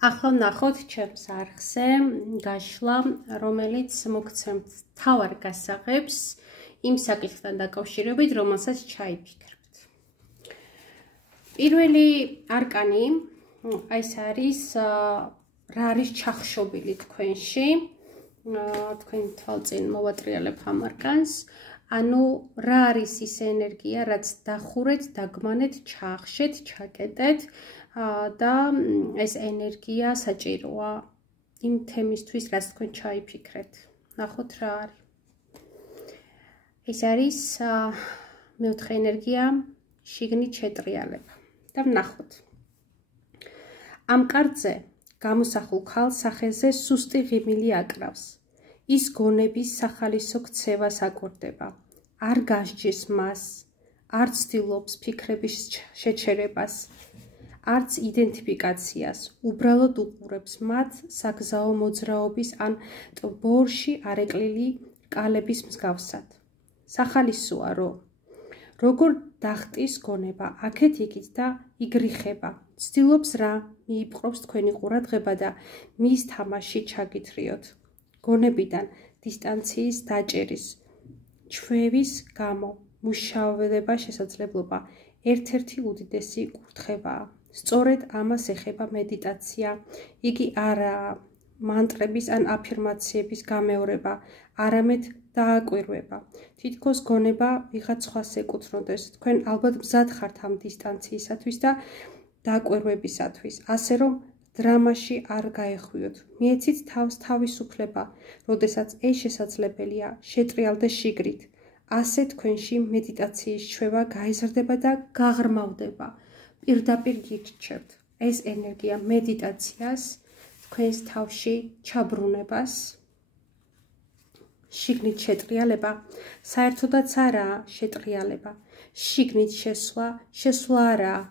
ახლა ვნახოთ ჩემს არხზე გაშლა, რომელიც მოგცემთ თავარ გასაღებს იმ საკითხთან დაკავშირებით, რომელსაც ჩაიფიქრებთ. პირველი არკანი ეს არის რა არის ჩახშობილი თქვენში, თქვენ თვალწინ მოვატრიალებ ამ არკანს, ანუ რა არის ის ენერგია, რაც დახურეთ, დაგმანეთ, ჩაახშეთ, ჩაკეტეთ და ეს ენერგია საჭიროა იმ თემისთვის, რაც თქვენ ჩაიფიქრეთ. ნახოთ რა არის. ეს არის მეოთხე ენერგია, შიგნით შეტრიალება. და ვნახოთ. ამ კარტზე გამოსახულ ქალს სახეზე სუსტი ღიმილი აკრავს. ის გონების სახალისო ქცევას აკვირდება. არ გასჯის მას, არ ცდილობს ფიქრების შეჩერებას, არც იდენტიფიკაციას, უბრალოდ უყურებს მათ საგზაო მოძრაობის ან ტბორშიარეკლილი რკალების მსგავსად. სახალისოა, რომ როგორ დახტის გონება, აქეთ იქით და იგრიხება. ცდილობს რა მიიპყრობს თქვენი ყურადღება და მის თამაში ჩაგითრიოთ. გონებიდან დისტანციის დაჭერის, ჩვევის გამო მუშაობა შესაძლებლობა ერთ-ერთი უდიდესი კურთხევაა. სწორედ ამას ეხება მედიტაცია. იგი არაა მანტრების ან აფირმაციების გამეორება, არამედ დააკვირვება. თითქოს გონება ვიღაც სხვას ეკუთვნოდეს. თქვენ ალბათ მზად ხართ ამ დისტანციისათვის და დაკვირვებისათვის, ასე რომ დრამაში არ გაეხვიოთ. მიეცით თავს თავისუფლება, როდესაც ეს შესაძლებელია, შეტრიალდეს შიგრით. ასე თქვენში მედიტაციის ჩვევა გაიზრდება და გაღრმავდება. პირდაპირ გირჩევთ ეს ენერგია მედიტაციას, თქვენს თავში ჩაბრუნებას. შიგნით შეტრიალება საერთოდაც არაა შეტრიალება. შიგნით შესვლა არაა.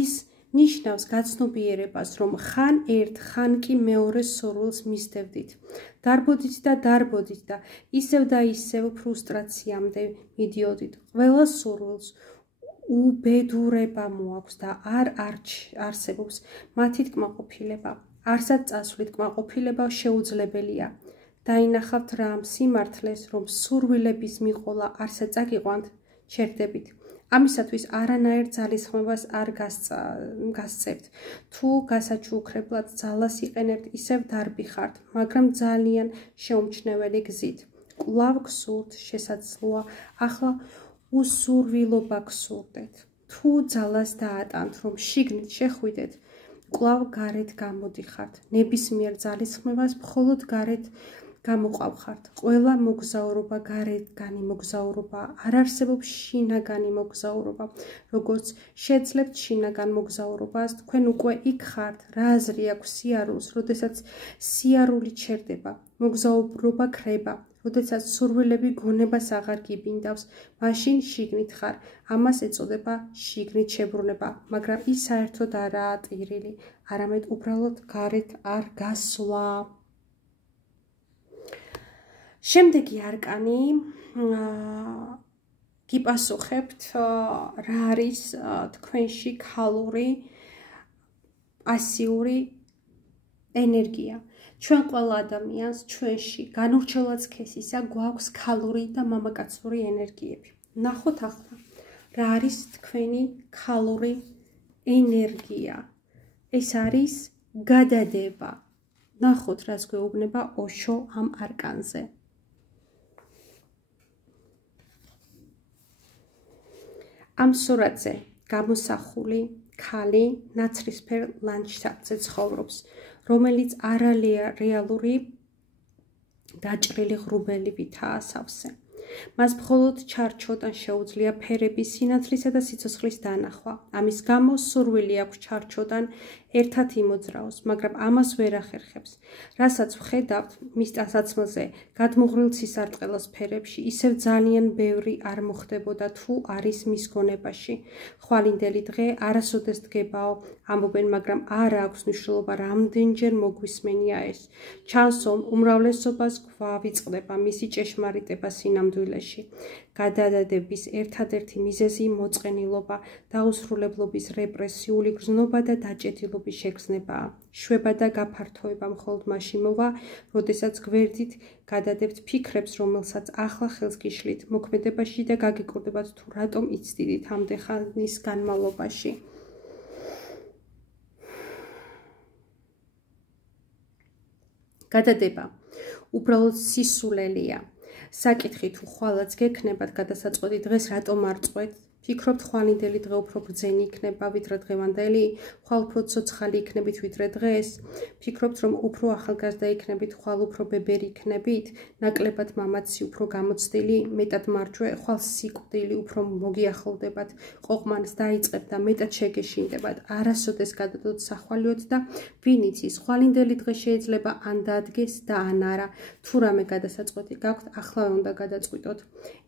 ის ნიშნავს გაცნობიერებას, რომ ხან ერთ, ხან კი მეორე სურვილს მისდევდით. დარბოდით და ისევ ფრუსტრაციამდე მიდიოდით. ყველა სურვილს უბედურება მოაქვს და არ არსებობს მათი კმაყოფილება. არსად წასვლით კმაყოფილება შეუძლებელია. დაინახავთ რა ამ სიმართლეს, რომ სურვილების მიყოლა არსად წაგიყვანთ, ჩერდებით. ამისათვის არანაირ ძალისხმევას არ გასწევთ. თუ გასაჩუქრებლად ძალას იყენებთ, ისევ დარბი ხართ, მაგრამ ძალიან შეუმჩნეველი გზით. კვლავ გსურთ შესაძლოა, ახლა უსურვილობა გსურდეთ. თუ ძალას დაატანთ, რომ შიგნით შეხვიდეთ, კვლავ გარეთ გამოდიხართ. ნებისმიერ ძალისხმევას მხოლოდ გარეთ გამოყავხართ. ყველა მოგზაურობა გარეთგანი მოგზაურობა, არ არსებობს შინაგანი მოგზაურობა. როგორც შეძლებთ შინაგან მოგზაურობას, თქვენ უკვე იქ ხართ. რა აზრი აქვს სიარულს, როდესაც სიარული ჩერდება, მოგზაურობა ქრება, როდესაც სურვილები გონებას აღარ გიბინდავს, მაშინ შიგნით ხარ. ამას ეწოდება შიგნით შებრუნება, მაგრამ ის საერთოდ არაა ტირილი, არამედ უბრალოდ გარეთ არ გასვლა. შემდეგი არკანი გიპასუხებთ რა არის თქვენში ქალური პასიური ენერგია. ჩვენ ყველა ადამიანს ჩვენში განურჩევლად სქესისა გვაქვს ქალური და მამაკაცური ენერგიები. ნახოთ ახლა რა არის თქვენი ქალური ენერგია. ეს არის გადადება. ნახოთ რას გვეუბნება ოშო ამ არკანზე. ამ სურათზე გამოსახული ქალი ნაცრისფერ ლანდშაფტზე ცხოვრობს, რომელიც არარეალური დაჭრილი ღრუბელებითაა სავსე. მას მხოლოდ ჩარჩოდან შეუძლია ფერების, სინათლისა და სიცოცხლის დანახვა. ამის გამო სურვილი აქვს ჩარჩოდან ერთად იმოძრაოს, მაგრამ ამას ვერ ახერხებს. რასაც ვხედავთ მის ტანსაცმელზე, გადმოღრილ ცისარტყელას ფერებში, ისევ ძალიან ბევრი არ მოხდებოდა თუ არის მის გონებაში. ხვალინდელი დღე არასოდეს დგებაო, ამბობენ, მაგრამ არ აქვს მნიშვნელობა რამდენჯერ მოგვისმენია ეს. ჩანს, რომ უმრავლესობას გვავიწყდება მისი ჭეშმარიტება სინამდვილეში. სიკვდილეში. გადადადების ერთადერთი მიზეზი მოწყენილობა, დაუსრულებლობის რეპრესიული გრძნობა და დაჭედილობის შეგრძნებაა. შვება და გაფართოება მხოლოდ მაშინ მოვა, როდესაც გვერდით გადადებთ ფიქრებს, რომელსაც ახლა ხელს გიშლით, მოქმედებაში და გაგიკვირდებათ თუ რატომ იცდიდით ამდენ ხნის განმავლობაში. გადადება უბრალოდ სისულელია. საკითხი თუ ხვალაც გექნებათ გადასაწყვეტი დღეს რატომ არ წყვეთ? ფიქრობთ ხვალინდელი დღე უფრო ბრძენი იქნება ვიდრე დღევანდელი? ხვალ უფრო ცოცხალი იქნებით ვიდრე დღეს? ფიქრობთ რომ უფრო ახალგაზრდა იქნებით, ხვალ უფრო ბებერი იქნებით? ნაკლებად მამაცი, უფრო გამოცდილი, მეტად მარჯვე, ხვალ სიკვდილი უფრო მოგიახლოვდებათ, ყოყმანს დაიწყებთ და მეტად შეგეშინდებათ. არასოდეს გადადოთ სახვალიოთ და ვინ იცის, ხვალინდელი დღე შეიძლება ან დადგეს და ან არა. თუ რამე გადასაწყვეტი გაქვთ, ახლა უნდა გადაწყვიტოთ.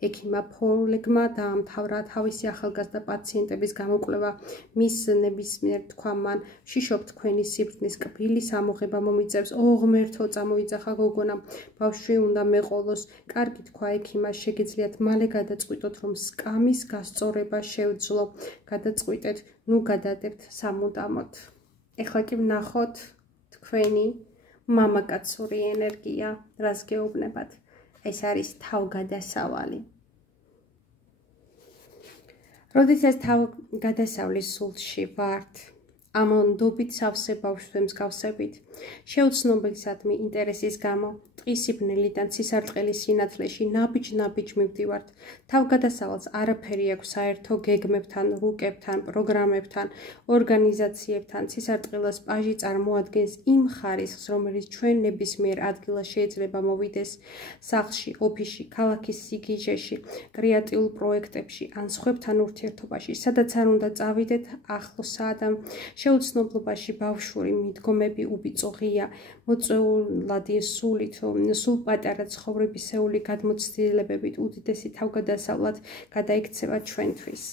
ექიმმა ფოლეგმა დაამთავრა თავისი ახალგაზრდა პაციენტების გამოკვლევა. მის ნებისმიერ თქვა მან, შიშობ თქვენი სიბრძნის კბილის ამოღება მომიწევს. ღმერთო, წამოიძახა გოგონა, ბავშვი უნდა მეყოლოს. კარგი, თქვა ექიმმა, შეგიძლიათ მალე გადაწყვიტოთ, რომ სკამის გასწორება შევძლო. გადაწყვიტეთ, ნუ გადადებთ სამუდამოდ. ეხლა კი ვნახოთ თქვენი მამაკაცური ენერგია, რას გეუბნებათ. ეს არის თავგადასავალი. როდესაც თავგადასავლის სულში ვართ, ამონდობით სავსე ბავშვზე მსგავსებით, შეუცნობისადმი ინტერესის გამო, ტყისი ბნელიდან ცისარტყელის სინათლეში ნაბიჯ-ნაბიჯ მივდივართ. თავგადასავალს არაფერი აქვს საერთო გეგმებთან, რუკებთან, პროგრამებთან, ორგანიზაციებთან. ცისარტყელას პაჟი წარმოადგენს იმ ხარისხს, რომელიც ჩვენ ნებისმიერ ადგილას შეიძლება მოვიდეს, სახლში, ოფისში, ქალაქის სიგიჟეში, კრეატიულ პროექტებში ან სხვებთან ურთიერთობაში, სადაც არ უნდა წავიდეთ, ახლოსაა და შეუცნობლობაში ბავშვური მიდგომები უბიწო ღია, მოწვეულადი სულით, სულ პატარა ცხოვრებისეული გადმოცდილებებით უდიდესი თავგადასავლად გადაიქცევა ჩვენთვის.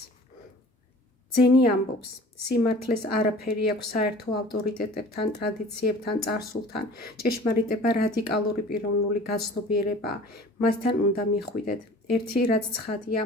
ძენი ამბობს, სიმართლეს არაფერი აქვს საერთო ავტორიტეტებთან, ტრადიციებთან, წარსულთან. ჭეშმარიტება რადიკალური პიროვნული გაცნობიერებაა. მასთან უნდა მიხვიდეთ. ერთი რაც ცხადია,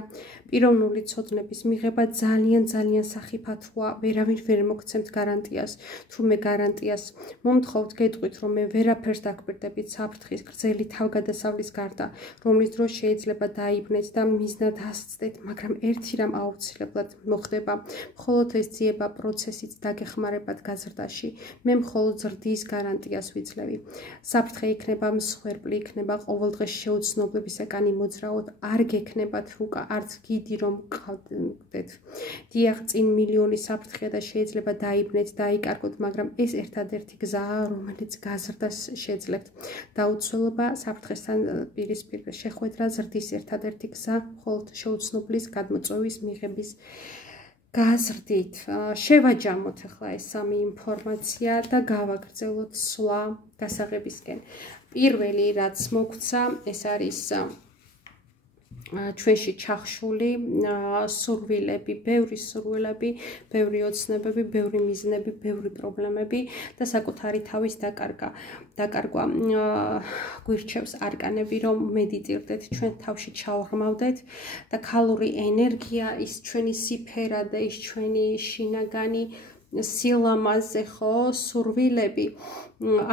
პიროვნული ცოდნების მიღება ძალიან სახიფათოა, ვერავინ ვერ მოგცემთ გარანტიას. თურმე გარანტიას მომთხოვთ, გეტყვით, რომ მე ვერაფერს დაგკვირდებით საფრთხის გრძელი თავგადასავლის გარდა, რომლის დროს შეიძლება დაიბნეთ და მიზნად ასწდეთ, მაგრამ ერთი რამ აუცილებლად მოხდება, მხოლოდ ეს ძიება პროცესიც დაგეხმარებათ გაზრდაში. მე მხოლოდ ზრდის გარანტიას ვიძლევი. საფრთხე იქნება მსხვერპლი, იქნება ყოველდღეს შეუცნობლებისაკანი მოძრაოდ, არ გექნებათ რუკა, არც გიდი რომ ყავდეთ. დიახ, წინ მილიონი საფრთხეა და შეიძლება დაიბნეთ, დაიკარგოთ, მაგრამ ეს ერთადერთი გზაა, რომელიც გაზრდას შეძლებთ. დაუცველობა, საფრთხესთან პირისპირ შეხვედრა, ზრდის ერთადერთი გზა, მხოლოდ შეუცნობლის გადმოწვევის მიღების გაზრდით. შევაჯამოთ ახლა ეს სამი ინფორმაცია და გავაგრძელოთ სვლა გასაღებისკენ. პირველი რაც მოგვცა, ეს არის ჩვენში ჩახშული სურვილები, ბევრი სურვილები, ბევრი ოცნებები, ბევრი მიზნები, ბევრი პრობლემები და საკუთარი თავის დაკარგვა გვირჩევს არკანები, რომ მედიტირდეთ, ჩვენ თავში ჩავღრმავდეთ და ქალური ენერგია, ის ჩვენი სიფერა და ის ჩვენი შინაგანი სილამაზე, ხო, სურვილები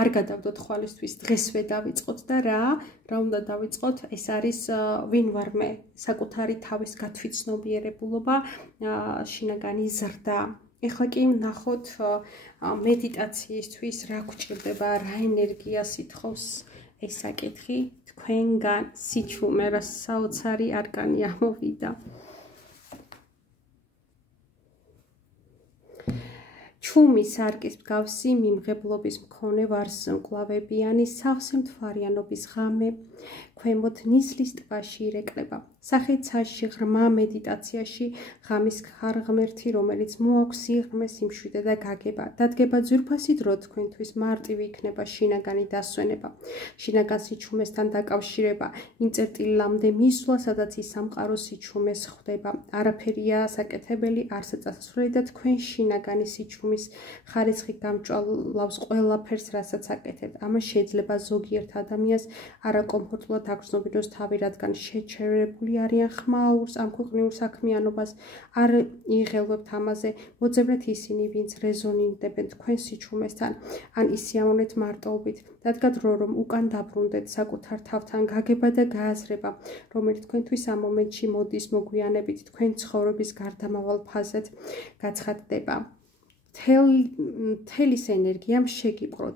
არ გადავდოთ ხვალისთვის, დღესვე დავიწყოთ და რა უნდა დავიწყოთ, ეს არის ვინ ვარ მე, საკუთარი თავის გათვითცნობიერებულობა, შინაგანი ზრდა. ეხლა კი ვნახოთ მედიტაციისთვის რა გვჭირდება, რა ენერგიას ითხოვს ეს საკითხი თქვენგან. სიჩუმე, რა საოცარი არკანი ამოვიდა. ჩუმი სარკის მსგავსი მიმღებლობის მქონე ვარსმკლავებიანი სავსე მთვარიანობის ღამე ქვემოთ ნისლის ტბაში ირეკლება. სახით ცაში ღრმა მედიტაციაში ღამის ხარღმერთი, რომელიც მოაქვს სიღრმე, სიმშვიდე და გაგება. დადგება ძვირფასი დრო თქვენთვის მარტივი იქნება შინაგანი დასვენება, შინაგან სიჩუმესთან დაკავშირება, იმ წერტილამდე მისვლა, სადაც ის სამყარო სიჩუმეს ხვდება. არაფერია საკეთებელი, არც წასასვლელი და თქვენ შინაგანი სიჩუმის ხარისხი გამჭვალავს ყველაფერს, რასაც აკეთებთ. ამას შეიძლება ზოგიერთ ადამიანს არაკომფორტულად აგრძნობინოს თავი, რადგან შეჩერებული არიან ხმაურს, ამ ქვეყნიურ საქმიანობას, არ იღელვებთ ამაზე, მოძებნეთ ისინი, ვინც რეზონირდებენ თქვენ სიჩუმესთან, ან ისიამოვნეთ მარტოობით, რადგან დრო რომ უკან დაბრუნდეთ საკუთარ თავთან გაგება და გააზრება, რომელიც თქვენთვის ამ მომენტში მოდის მოგვიანებით თქვენ ცხოვრების გარდამავალ ფაზად გაცხადდება. თელის ენერგიამ შეგიპყროთ.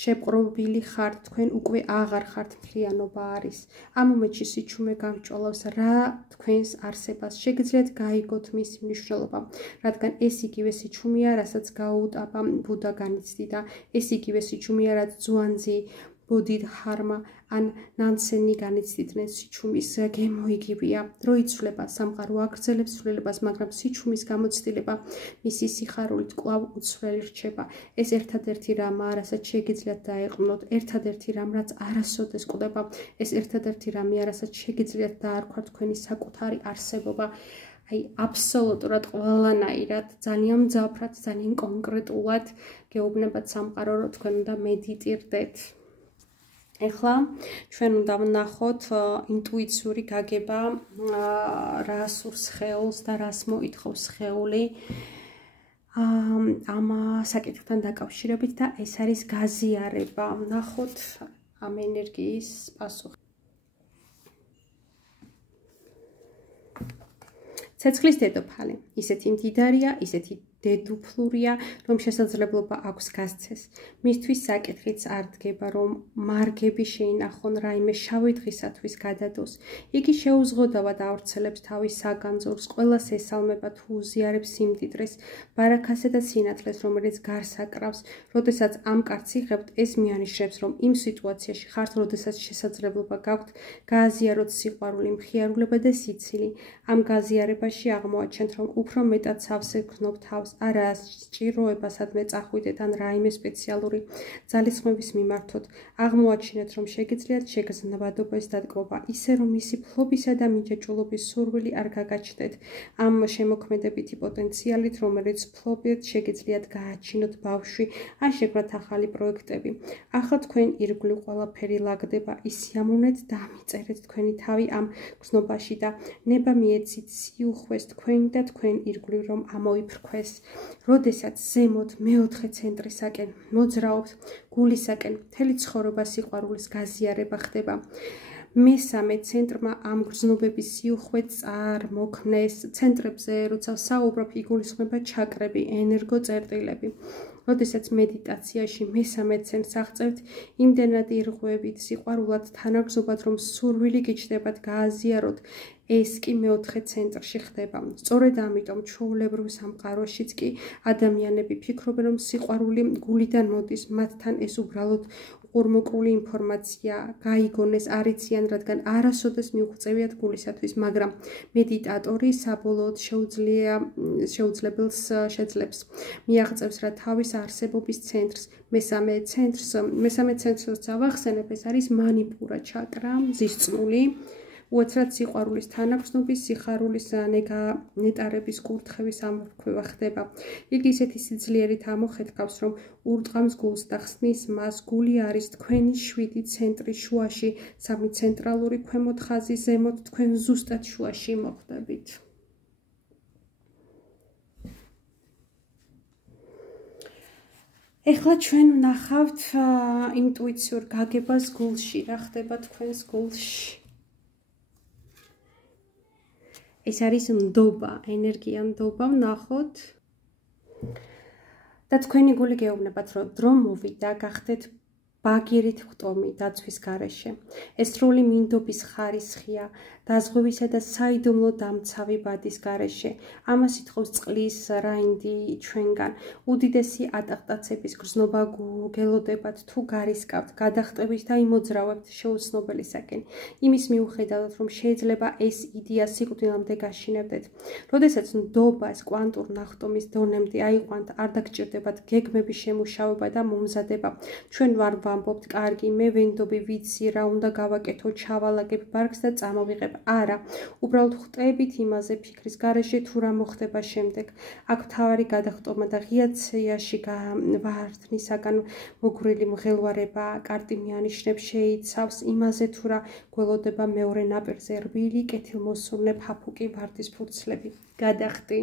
შეპყრობილი ხართ, თქვენ უკვე აღარ ხართ, მთლიანობა არის. ამ მომენტში სიჩუმე გამჭოლავს რა თქვენს არსებას. შეგიძლიათ გაიგოთ მისი მნიშვნელობა, რადგან ეს იგივე სიჩუმეა, რასაც გაუტაბა ბუდა განიცდიდა. ეს იგივე სიჩუმეა, რაც ძუანძი, ბუდით ჰარმა ან ნანსენი განიცდიდნენ. სიჩუმის გემო იგივეა. დრო იცვლება, სამყარო აგრძელებს ცვლილებას, მაგრამ სიჩუმის გამოცდილება მისი სიხარულით კვლავ უცვლელი რჩება. ეს ერთადერთი რამაა, რასაც შეგიძლიათ დაეყრდნოთ, ერთადერთი რამ, რაც არასოდეს კვდება, ეს ერთადერთი რამეა, რასაც შეგიძლიათ დაარქვათ თქვენი საკუთარი არსებობა. აი, აბსოლუტურად ყველანაირად, ძალიან მძაფრად, ძალიან კონკრეტულად გეუბნებათ სამყარო, რომ თქვენ უნდა მედიტირდეთ. ეხლა ჩვენ უნდა ვნახოთ ინტუიციური გაგება, რა სურს სხეულს და რას მოითხოვს სხეული ამ საკითხთან დაკავშირებით და ეს არის გაზიარება. ვნახოთ ამ ენერგიის პასუხი. ცეცხლის დედოფალი, ისეთი მდიდარია, ისეთი დედუფლურია, რომ შესაძლებლობა აქვს გასცეს. მისთვის საკითხიც არ დგება, რომ მარგები შეინახონ რაიმე შავი დღისათვის გადადოს. იგი შეუზღუდავად ავრცელებს თავის საგანძურს, ყველას ესალმება თუ უზიარებს სიმდიდრეს, ბარაქასა და სინათლეს, რომელიც გარს აკრავს. როდესაც ამ კაცს იღებთ, ეს მიანიშნებს, რომ იმ სიტუაციაში ხართ, როდესაც შესაძლებლობა გაქვთ გააზიაროთ სიყვარული, მხიარულება და სიცილი. ამ გაზიარებაში აღმოაჩენთ, რომ უფრო მეტად სავსე გრძნობ თავს. არა სჭიროება სადმე წახვიდეთ ან რაიმე სპეციალური ძალისხმევის მიმართოთ. აღმოაჩინეთ, რომ შეგიძლიათ შეგრძნებადობის დატკბობა, ისე რომ მისი ფლობისა და მიჯაჭვულობის სურვილი არ გაგაჩნდეთ. ამ შემოქმედებითი პოტენციალით, რომელიც ფლობთ, შეგიძლიათ გააჩინოთ ბავშვი ან შექმნათ ახალი პროექტები. ახლა თქვენ ირგვლივ ყველაფერი ლაგდება, ისიამოვნეთ და მიწერეთ თქვენი თავი ამ გზნობაში და ნება მიეცით სიუხვეს თქვენ და თქვენ ირგვლივ რომ ამოიფრქვეს. როდესაც ზემოთ მეოთხე ცენტრისაკენ მოძრაობთ, გულისაკენ მთელი ცხოვრება სიყვარულის გაზიარება ხდება. მესამე ცენტრმა ამ გრძნობების სიუხვე წარმოქმნეს. ცენტრებზე, როცა საუბრობ, იგულისხმება ჩაკრები, ენერგო წერტილები. როდესაც მედიტაციაში მესამე ცენტრს აღწევთ, იმდენად ირღვევით სიყვარულად თანაგრძობად, რომ სურვილი გიჩნდებათ გააზიაროთ, ეს კი მეოთხე ცენტრში ხდება. სწორედ ამიტომ ჩვეულებრივ სამყაროშიც კი ადამიანები ფიქრობენ, რომ სიყვარული გულიდან მოდის, მათთან ეს უბრალოდ უყურმოყრული ინფორმაცია, გაიგონეს არიციან, რადგან არასოდეს მიუღწევიათ გულისათვის, მაგრამ მედიტატორი საბოლოოდ შეუძლებელს შეძლებს. მიაღწევს რა თავის არსებობის ცენტრს, მესამე ცენტრს როცა ვახსენებ, ეს არის მანიპურა ჩაკრა, მზის წნული. უეცრად სიყვარულის თანაგრძნობის, სიხარულის ნეტარების კურთხევის ამოფრქვევა ხდება. იგი ისეთი სიძლიერით ამოხეთქავს, რომ ურტყამს გულს და ხსნის მას. გული არის თქვენი 7 ცენტრის შუაში, 3 ცენტრალური ქვემოთ ხაზი, ზემოთ თქვენ ზუსტად შუაში მოხვდებით. ეხლა ჩვენ ვნახავთ ინტუიციურ გაგებას გულში, რა ხდება თქვენს გულში. ეს არის ნდობა, ენერგია ნდობა, ვნახოთ. და თქვენი გული გეუბნებათ, რომ დრო მოვიდა, გახდეთ ბაგირით ხტომი დაცვის გარეშე. ეს სრული მინდობის ხარისხია, დაზღვევისა და საიდუმლო დამცავი ბადის გარეშე. ამას ითხოვს წყლის რაინდი ჩვენგან. უდიდესი ატახტაცების გრძნობა გელოდებათ თუ გარისკავთ, გადახტებით და იმოძრავებთ შეუცნობელისაკენ. იმის მიუხედავად, რომ შეიძლება ეს იდეა სიკვდილამდე გაშინებდეთ. როდესაც ნდობას კვანტურ ნახტომის დონემდე აიყვანთ, არ დაგჭირდებათ გეგმების შემუშავება და მომზადება. ჩვენ ვარ ვამბობთ, კარგი, მე ვენდობი, ვიცი რა უნდა გავაკეთო, ჩავალაგებ ბარგს და წამოვიღებ. არა, უბრალოდ ხვდებით იმაზე ფიქრის გარეშე თუ რა მოხდება შემდეგ. აქ მთავარი გადახტომა და ღიაციაში ვარდნისაგან მოგვრილი მღელვარება კარტი მიანიშნებს შეიცავს იმაზე თუ რა გველოდება მეორე ნაპირზე რბილი კეთილმოსურნე ფაფუკი ვარდის ფურცლები. გადახტი.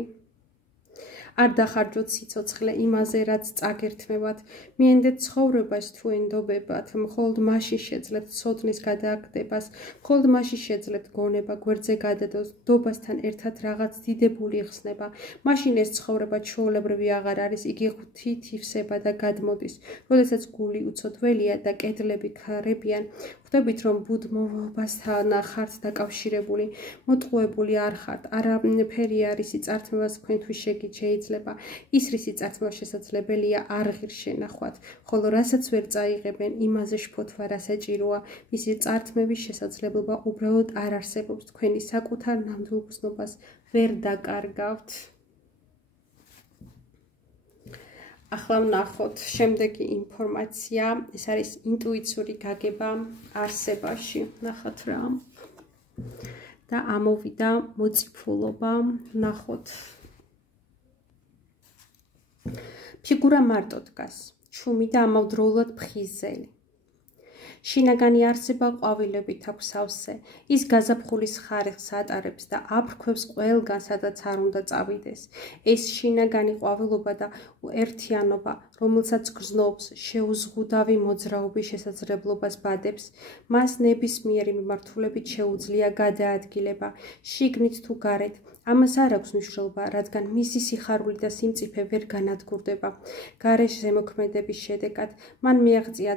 არ დახარჯოთ სიცოცხლე იმაზე, რაც წაგერთმევათ. მიენდეთ ცხოვრებას თუ ენდობებათ, მხოლოდ მაშინ შეძლებთ ცოდნის გადააგდებას, მხოლოდ მაშინ შეძლებთ გონება გვერდზე გადადოს, დობასთან ერთად რაღაც დიდებული იხსნება. მაშინ ეს ცხოვრება ჩვეულებრივი აღარ არის, იგი ღვთით ივსება და გადმოდის. როდესაც გული უცოდველია და კედლები ქარებიან, ხვდებით, რომ ბუდმოვასთან ხართ დაკავშირებული, მოტყუებული არ ხართ, არაფერი არისი წართმევას თქვენთვის შეიძლება. ის რისი წართმა შესაძლებელია არ ღირს შენახვათ, ხოლო რასაც ვერ წაიღებენ, იმაზე შფოთვა რა საჭიროა. მისი წართმევის შესაძლებლობა უბრალოდ არ არსებობს. თქვენი საკუთარ ნამდვილ გზნობას ვერ დაკარგავთ. ახლა ვნახოთ შემდეგი ინფორმაცია. ეს არის ინტუიციური გაგება არსებაში. ნახოთ რა. და ამოვიდა მოწიფულობა. ვნახოთ. ფიგურა მარტო დგას, შუმი და ამავდროულად ფხიზელი. შინაგანი არსება ყვავილებით აქვს სავსე, ის გაზაფხულის ხარისხს ატარებს და აფრქვევს ყველგან, სადაც არ უნდა წავიდეს. ეს შინაგანი ყვავილობა და ერთიანობა, რომელსაც გრძნობს, შეუზღუდავი მოძრაობის შესაძლებლობას ბადებს, მას ნებისმიერი მიმართულებით შეუძლია გადაადგილება, შიგნით თუ გარეთ. ამას არ აქვს მნიშვნელობა, რადგან მისი სიხარული და სიმწიფე ვერ განადგურდება. გარეშ ზემოქმედების შედეგად მან მიაღწია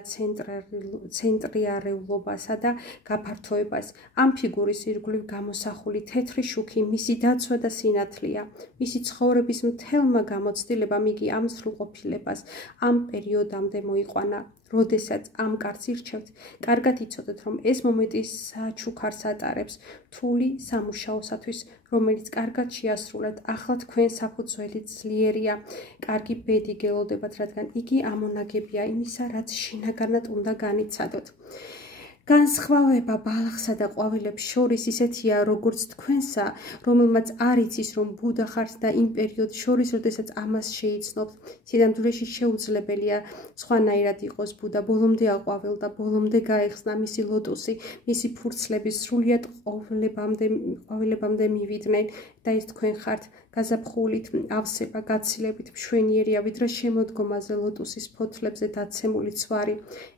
ცენტრიარეულობასა და გაფართოებას. ამ ფიგურის ირგვლივ გამოსახული თეთრი შუქი მისი დაცვა და სინათლეა. მისი ცხოვრების მთელმა გამოცდილებამ იგი ამ სრულყოფილებას ამ პერიოდამდე მოიყვანა. როდესაც ამ კარს ირჩევთ, კარგად იცოდეთ, რომ ეს მომენტი საჩუქარს ატარებს რთული სამუშაოსათვის, რომელიც კარგად შეასრულეთ. ახლა თქვენ საფუძველი ძლიერია, კარგი ბედი გელოდებათ, რადგან იგი ამონაგებია იმისა, რაც შინაგანად უნდა განიცადოთ. განსხვავება ბალახსა და ყვავილებს შორის ისეთია, როგორც თქვენსა, რომელმაც არ იცის, რომ ბუდა ხართ და იმ პერიოდს შორის, როდესაც ამას შეიცნობთ. სინამდვილეში შეუძლებელია სხვანაირად იყოს ბუდა, ბოლომდე აყვავილდა, ბოლომდე გაიხსნა მისი ლოტოსი, მისი ფურცლები სრულიად ყვავილებამდე მივიდნენ და ის თქვენ ხართ. გაზაფხულით ავსება გაცილებით მშვენიერია, ვიდრე შემოდგომაზე ლოტოსის ფოთლებზე დაცემული ცვარი.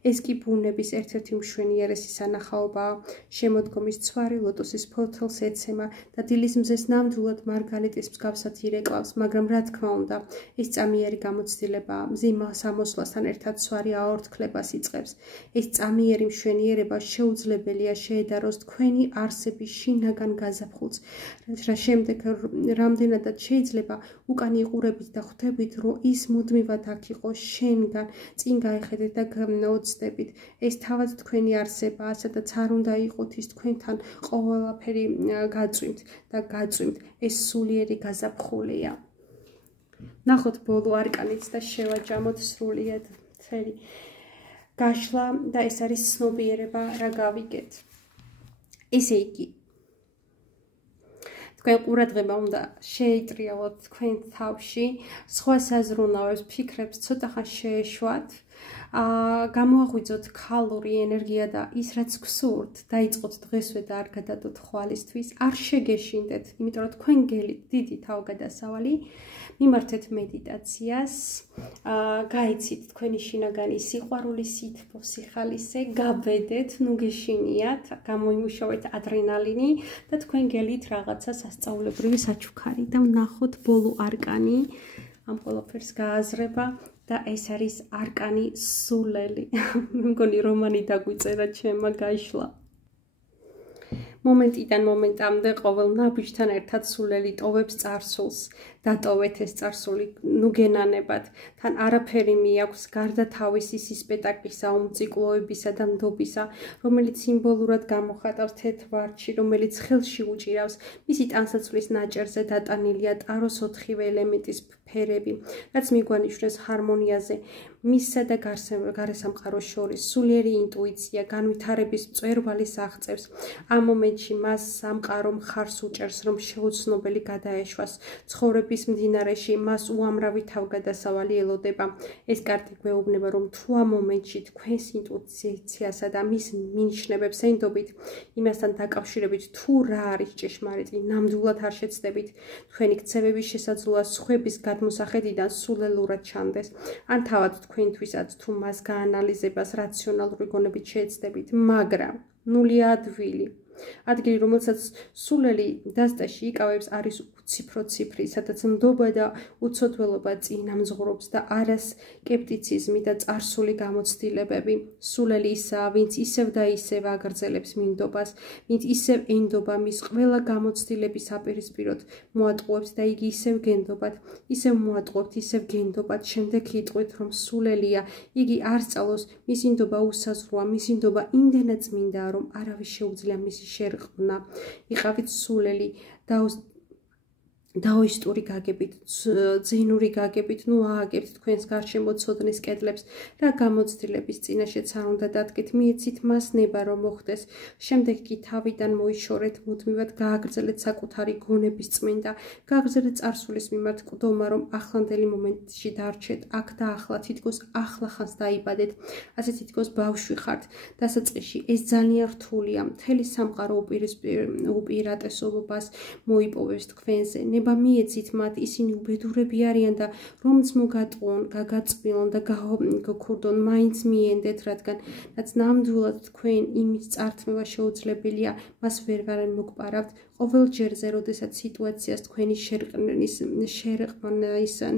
ეს კი ბუნების ერთ-ერთი მშვენიერესი სანახაობაა. შემოდგომის ცვარი ლოტოსის ფოთლს ეცემა და დილის მზეს ნამდვილად მარგალიტის მსგავსად ირეკლავს, მაგრამ რა თქმა უნდა, ეს წამიერი გამოცდილებაა. მზიმა სამოსვლასთან ერთად ცვარი აორთქლებას იწყებს. ეს წამიერი მშვენიერება შეუძლებელია შეედაროს თქვენი არსების შინაგან გაზაფხულს, რა შემდეგ რამდენადაც შეიძლება უკან იყურებით და ხვდებით, რომ ის მუდმივად აქ იყო შენგან, წინ გაიხედეთ და გამოცდებით. ეს თავად თქვენი არსებაა, სადაც არ უნდა იყოთ ის თქვენთან ყოველაფერი გაწვიმთ და გაწვიმთ. ეს სულიერი გაზაფხულია. ნახოთ ბოლო არკანიც და შევაჯამოთ სრულიად მთელი გაშლა და ეს არის ცნობიერება, რა გავიგეთ. ესე იგი, თქვენ ყურადღება უნდა შეიტრიალოთ თქვენ თავში, სხვა საზრუნავებს, ფიქრებს ცოტახან შეეშვათ, გამოაღვიძოთ ქალური ენერგია და ის რაც გსურთ, დაიწყოთ დღესვე და არ გადადოთ ხვალისთვის, არ შეგეშინდეთ, იმიტომ რომ თქვენ გელით დიდი თავგადასავალი, მიმართეთ მედიტაციას, გაიცით თქვენი შინაგანი სიყვარული, სითბო, სიხალისე, გაბედეთ, ნუ გეშინიათ, გამოიმუშავეთ ადრენალინი და თქვენ გელით რაღაცა სასწაულებრივი საჩუქარი და ვნახოთ ბოლო არკანი ამ ყველაფერს გააზრება და ეს არის არკანი სულელი. მე მგონი რომანი დაგვიწერა ჩემმა გაშლა. მომენტიდან მომენტამდე ყოველ ნაბიჯთან ერთად სულელი ტოვებს წარსულს დატოვეთ ეს წარსული, ნუ გენანებათ, თან არაფერი მიაქვს გარდა თავისი სისპეტაკისა, უმციკლოებისა და ნდობისა, რომელიც სიმბოლურად გამოხატავს თეთრ ვარდში, რომელიც ხელში უჭირავს, მისი ტანსაცმლის ნაჭერზე დატანილია ტაროს 4-ვე ელემენტის ფერები, რაც მიგვანიშნებს ჰარმონიაზე, მისსა და გარესამყაროს შორის სულიერი ინტუიცია, განვითარების მწვერვალის აღწევს. ამ მომენტში მას სამყარო მხარს უჭერს, რომ შეუცნობელი გადაეშვას. ცხოვრების მდინარეში მას უამრავი თავგადასავალი ელოდება. ეს კარტი გვეუბნება, რომ თუ ამ მომენტში თქვენს ინტუიციასა და მის მინიშნებებს ენდობით, იმასთან დაკავშირებით თუ რა არის ჭეშმარიტი, ნამდვილად არ შეცდებით, თქვენი ქცევების შესაძლოა სხვების გადმოსახედიდან სულელურად ჩანდეს, ან თავად თქვენთვისაც თუ მას გაანალიზებას რაციონალური გონებით შეეცდებით, მაგრამ ნულია ადგილი, რომელსაც სულელი დასტაში იკავებს, არის უციფრო ციფრი, სადაც ნდობა და უცოდველობა წინამძღვრობს და არა სკეპტიციზმი და წარსული გამოცდილებები. სულელი ისაა, ვინც ისევ და ისევ აგრძელებს მინდობას, ვინც ისევ ენდობა მის ყველა გამოცდილების აპირისპიროდ მოატყუებს და იგი ისევ გენდობათ, ისევ მოატყუებთ, ისევ გენდობათ. შემდეგ იტყვით, რომ სულელია, იგი არ სწავლოს, მისი ნდობა უსაზღვროა, მისი ნდობა იმდენად წმინდაა, რომ არავის შეუძლია მისი შერყმნა. იყავით სულელი დაოისტური გაგებით, ძინური გაგებით, ნუ ააგებთ თქვენს გარშემო ცოდნის კედლებს, რა გამოცდილების წინაშეც არ უნდა დადგეთ, მიეცით მას ნება, რომ მოხდეს. შემდეგ კი თავიდან მოიშორეთ, მუდმივად გააგრძელეთ საკუთარი გონების წმენდა, გააგრძელეთ წარსულის მიმართ ყდომა, რომ ახლანდელი მომენტში დარჩეთ, აქ და ახლა, თითქოს ახლახანს დაიბადეთ, ასე თითქოს ბავშვი ხართ. დასაწყისში ეს ძალიან რთულია, მთელი სამყარო უპირატესობას მოიპოვებს თქვენზე. მიეცით მათ, ისინი უბედურები არიან და რომც მოგატყუონ, გაგაწმილონ და გაქურდონ, მაინც მიენდეთ, რადგან რაც ნამდვილად თქვენ იმის წართმევა შეუძლებელია, მას ვერ მოგპარავთ. ყოველ ჯერზე, როდესაც სიტუაციას თქვენი შერყმის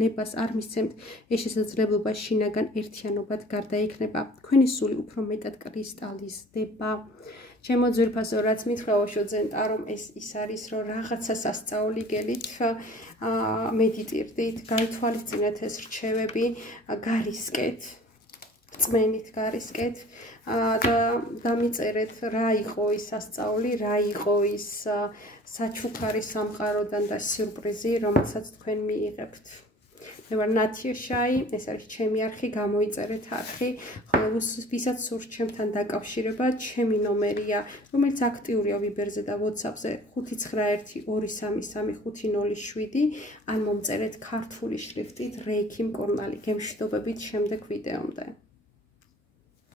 ნებას არ მისცემთ, ეს შესაძლებლობა შინაგან ერთიანობად გარდაიქმნება, თქვენი სული უფრო მეტად კრისტალიზდება. ჩემო ძვირფასო, რაც მითხრა ოშო ზენტა, რომ ეს ის არის, რომ რაღაცას ასწავლიგელით, მედიტირდით, გაითვალისწინეთ ეს რჩევები, გარისკეთ, წმენით გარისკეთ და დამიწერეთ, რა იყო ის ასწავლი, რა იყო ის საჩუქარი სამყაროდან და სიურპრიზი, რომელსაც თქვენ მიიღებთ. მე ვარ ნათია შაი, ეს არის ჩემი არხი, გამოიწერეთ არხი, ხოლო ვისაც სურთ ჩემთან დაკავშირება, ჩემი ნომერია, რომელიც აქტიურია ვიბერზე და WhatsApp-ზე 591233507, ან მომწერეთ ქართული შრიფტით რეიქი მკურნალი. გემშვიდობებით შემდეგ ვიდეომდე.